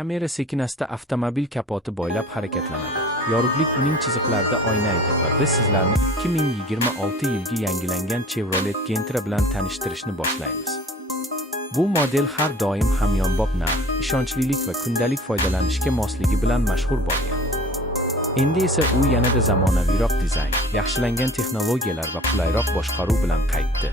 Kamera sekinasida avtomobil kapoti bo'ylab harakatlanadi. Yorug'lik uning chiziqlarida o'ynaydi va biz sizlarni 2026 yilgi yangilangan Chevrolet Gentra bilan tanishtirishni boshlaymiz. Bu model har doim hamyonbop narx, ishonchlilik va kundalik foydalanishga mosligi bilan mashhur bo'lgan. Endi esa u yanada zamonaviyroq dizayn, yaxshilangan texnologiyalar va qulayroq boshqaruv bilan qaytdi.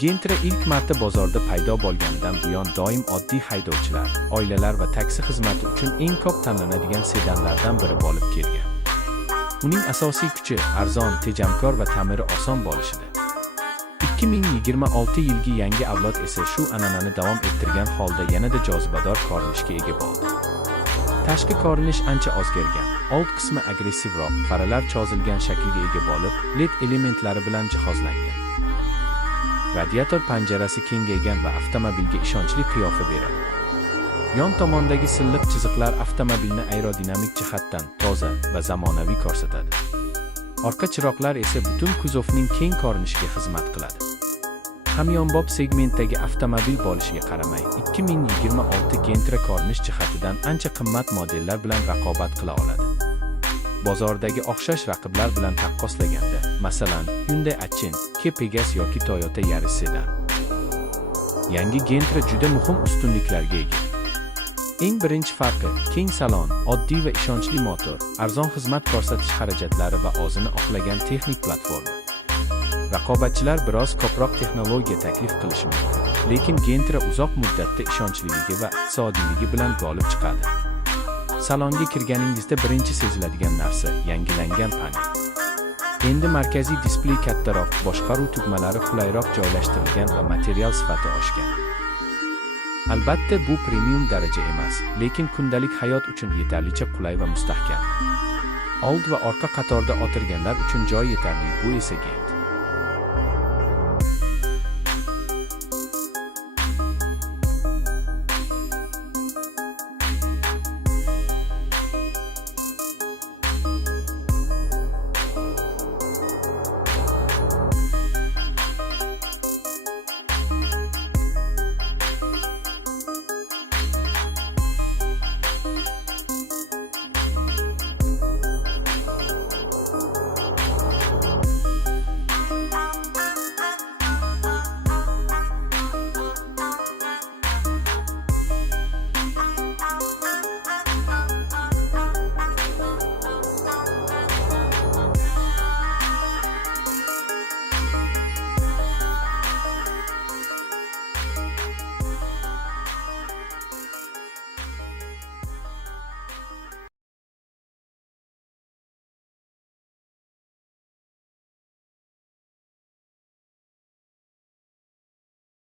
Gentra ilk marta bozorda paydo bo'lganidan buyon doim oddiy haydovchilar, oilalar va taksi xizmati uchun eng ko'p tanlanadigan sedanlardan biri bo'lib kelgan. Uning asosiy kuchi arzon, tejamkor va ta'miri oson bo'lishida. 2026 yilgi yangi avlod esa shu an'anani davom ettirgan holda yanada jozibador ko'rinishga ega bo'ldi. Tashqi ko'rinish ancha o'zgargan. Old qismi agressivroq, faralar chozilgan shaklga ega bo'lib, LED elementlari bilan jihozlangan. Radiator panjarasi kengaygan va avtomobilga ishonchli qiyofa beradi. Yon tomondagi silliq chiziqlar avtomobilni aerodinamik jihatdan toza va zamonaviy ko'rsatadi. Orqa chiroqlar esa butun kuzovning keng ko'rinishiga xizmat qiladi. Hamyonbop segmentdagi avtomobil bo'lishiga qaramay, 2026 Gentra ko'rinish jihatidan ancha qimmat modellar bilan raqobat qila oladi. Bozordagi o'xshash raqiblar bilan taqqoslaganda, masalan, Hyundai Accent, Kia Pegas yoki Toyota Yaris sedan. Yangi Gentra juda muhim ustunliklarga ega. Eng birinchi farqi keng salon, oddiy va ishonchli motor, arzon xizmat ko'rsatish xarajatlari va o'zini oqlagan texnik platforma. Raqobatchilar biroz ko'proq texnologiya taklif qilishi mumkin, lekin Gentra uzoq muddatda ishonchliligi va iqtisodiyligi bilan g'olib chiqadi. Salonga kirganingizda birinchi seziladigan narsa yangilangan panel. Endi markaziy displey kattaroq, boshqaruv tugmalari qulayroq joylashtirilgan va material sifati oshgan. Albatta bu premium daraja emas, lekin kundalik hayot uchun yetarlicha qulay va mustahkam. Old va orqa qatorda o'tirganlar uchun joy yetarli, bu esa keng.